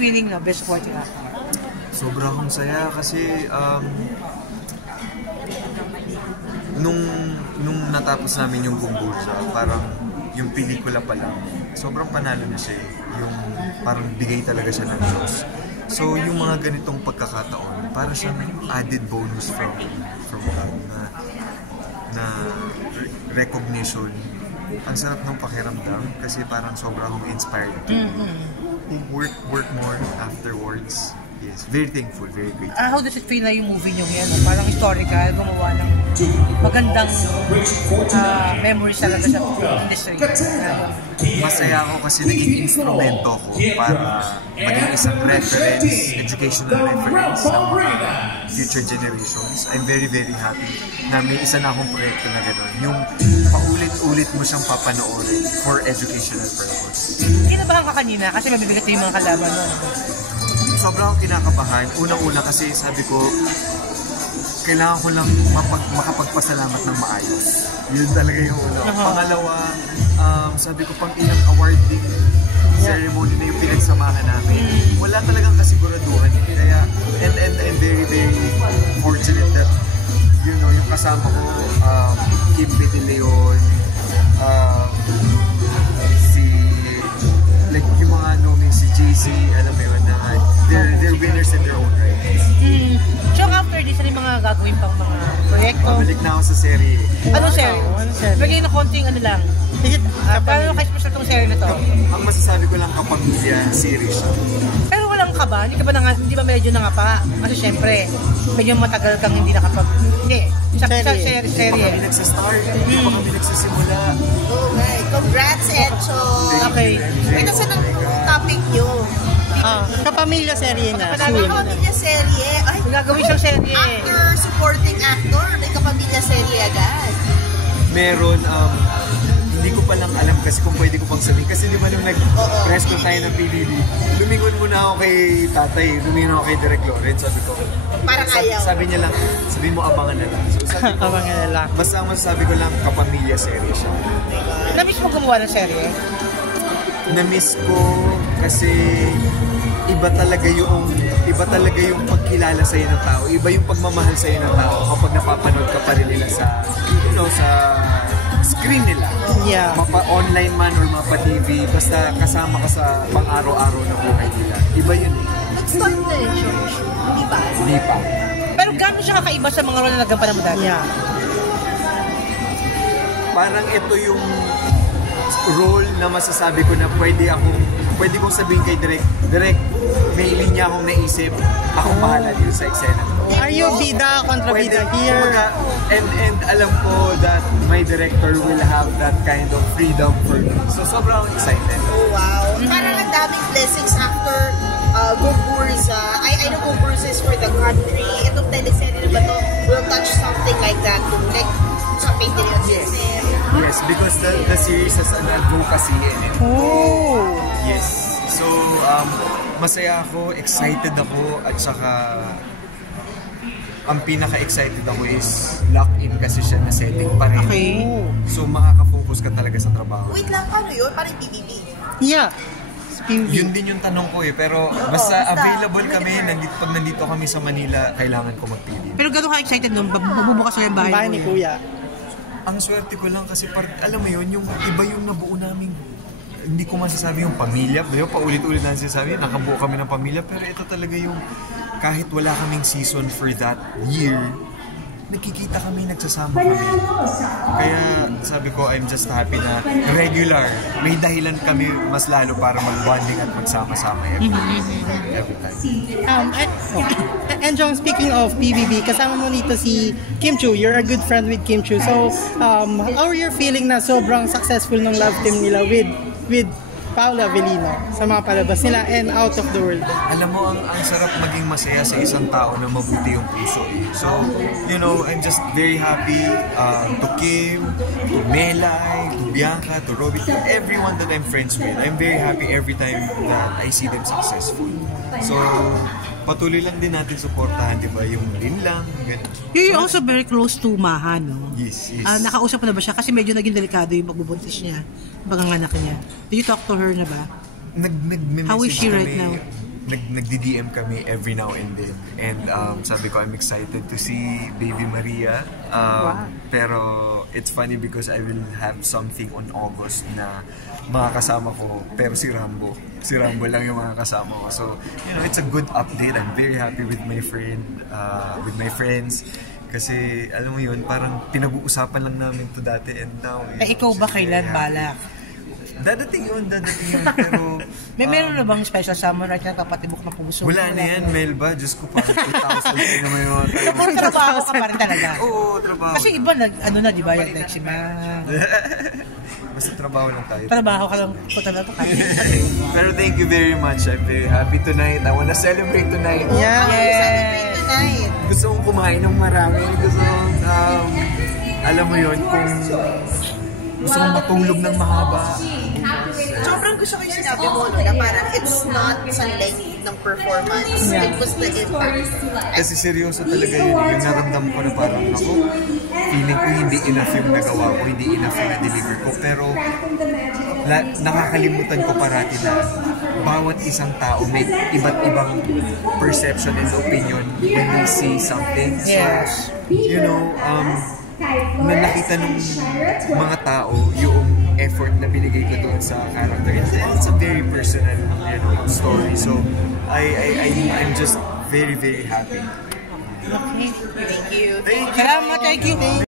winning na Best Supporting Actor? Sobrang akong saya kasi nung natapos namin yung Gumburza, parang yung pelikula pa lang, sobrang panalo na siya. Yung parang bigay talaga siya ng Diyos. So yung mga ganitong pagkakataon, para siyang added bonus from God na recognition. Ang sarap ng pakiramdam kasi parang sobrang akong inspired to work more afterwards. Yes, very thankful, very grateful. How does it feel na yung movie nyo yan? Parang historical, gumawa ng magandang memories talaga sa industry. Masaya ako kasi naging instrumento ko para maging isang reference, educational reference sa mga future generations. I'm very, very happy na may isa na akong proyekto na gano'n. Yung paulit-ulit mo siyang papanoorin for educational purpose. Kinabahan ka kanina kasi mabibigat yung mga kalaban mo. Sobrang akong kinakabahan. Unang-una kasi sabi ko, kailangan ko lang makapagpasalamat ng maayos. Yun talaga yung una. Pangalawa, sabi ko pang ilang awarding ceremony na yung pinagsamahan namin. Wala talagang kasiguraduhan. Kaya, and I'm very, very fortunate that, you know, yung kasama ko, Kim B. De Leon, like yung mga si JC, alam mo yun, they're winners in their own right. So after this, ano yung mga gagawin pang mga proyekto? Pabalik na ako sa serye. Anong serye? Lagay na konting ano lang. Paano kayo special itong serye na to? Ang masasabi ko lang kapamilya series. Pero walang ka ba? Hindi ba medyo nangapa? Kasi syempre, medyo matagal kang hindi nakapag... Hindi. Sa serye. Hindi pa kami nagsastart. Hindi pa kami nagsisimula. Okay. Congrats, Encho. Okay. Ito sa topic nyo. Kapamilya serye na. Kapamilya serye. Ay, gagawin siyang serye. Actor, supporting actor. May kapamilya serye agad. Meron, hindi ko pa lang alam kasi kung pwede ko pang sabihin. Kasi di ba nung nag-press ko tayo ng PBB, lumingon muna ako kay tatay, lumingon ako kay Direk Lawrence, sabi ko. Parang ayaw. Sabi niya lang, sabihin mo abangan na lang. So sabi ko, abangan na lang. Basta ang masasabi ko lang, kapamilya serye siya. Na-miss mo gumawa ng serye? Na-miss ko kasi iba talaga yung pagkilala sa ng tao. Iba yung pagmamahal sa ng tao kapag napapanood ka pa rin nila sa sa screen nila. Yeah. Mapa-online man or mapa-TV, basta kasama ka sa pang-araw-araw na buhay nila. Iba yun eh. Nag-start na yun, George. Hindi ba? Hindi pa. Pero gano'n siya kakaiba sa mga role na nagampanan mo dati? Yeah. Parang ito yung role na masasabi ko na pwede kong sabihin kay Direk, may linya akong naisip, akong bahala dito sa eksena. Are you bida kontra bida here? And alam ko that my director will have that kind of freedom for me. So sobrang excited. Oh wow. Parang ang daming blessings after Gumburza. I know Gumburza is for the country. Itong teleserye na ba to will touch something like that too? Like sa Patreon. Yes, because the series has an advocacy in it. Oh! Yes. So, masaya ako, excited ako, at saka ang pinaka-excited ako is lock-in kasi siya na setting pa rin. Okay. So, makaka-focus ka talaga sa trabaho. Wait lang, paano yun? Parang PBB. Yeah. Yun din yung tanong ko eh, pero basta available kami, pag nandito kami sa Manila, kailangan ko mag-PBB. Pero gano'n ka-excited nun? Magbubukas na yung bahay ni Kuya. Ang swerte ko lang kasi alam mo yun, yung iba yung nabuo namin. Hindi ko masasabi yung pamilya, paulit-ulit na sinasabi, nakabuo kami ng pamilya, pero ito talaga yung kahit wala kaming season for that year, nakikita kami, nagsasama kami. Kaya sabi ko, I'm just happy na regular. May dahilan kami mas lalo para mag-bonding at magsama-sama every time. And Jong, speaking of PBB, kasama mo dito si Kim Chiu. You're a good friend with Kim Chiu. So, how are you feeling na sobrang successful ng love team nila with Paula Avellino sa mga palabas nila and out of the world? Alam mo, ang sarap maging masaya sa isang tao na mabuti yung puso. So, you know, I'm just very happy to Kim, to Melay, to Bianca, to Robby, to everyone that I'm friends with. I'm very happy every time that I see them successful. So, patuloy lang din natin suportahan, di ba? Yung din lang. You're also very close to Maha, no? Yes, yes. Nakausap na ba siya? Kasi medyo naging delikado yung pagbubuntis niya. Panganganak niya. Did you talk to her na ba? How is she right now? nagdi-DM kami every now and then. And sabi ko, I'm excited to see Baby Maria. Pero it's funny because I will have something on August na mga kasama ko, pero si Rambo lang yung mga kasama ko. So, you know, it's a good update. I'm very happy with my friends. Kasi, alam mo yun, parang pinag-uusapan lang namin to dati and now. Ikaw ba kailan balak? Dadating yun, pero... Meron na bang special summer right na kapatibok na puso? Wala na yan, Mel ba? Diyos ko, parang 2,000 naman yung mga trabaho ka pa rin talaga? Oo, trabaho. Kasi iba, di ba, yung Lexima? Basta trabaho lang tayo. Trabaho ka lang po talaga. Pero thank you very much. I'm very happy tonight. I wanna celebrate tonight. Yeah. Celebrate tonight. Gusto kong kumain ng marami. Gusto kong, alam mo yun, kung gusto kong matulog ng mahaba. Sobrang gusto ko yung sinabi mo, no, na parang it's not sa length ng performance. It was the impact. Kasi seryoso talaga yun. Yung naramdam ko na parang ako, feeling ko hindi enough yung nagawa ko, hindi enough yung na-deliver ko. Pero nakakalimutan ko parati na bawat isang tao may iba't ibang perception and opinion when they see something. So, you know, na nakita ng mga tao yung effort na binigay ko doon sa character. It's a very personal, you know, story. So I'm just very, very happy. Okay. Thank you. Salamat, thank you.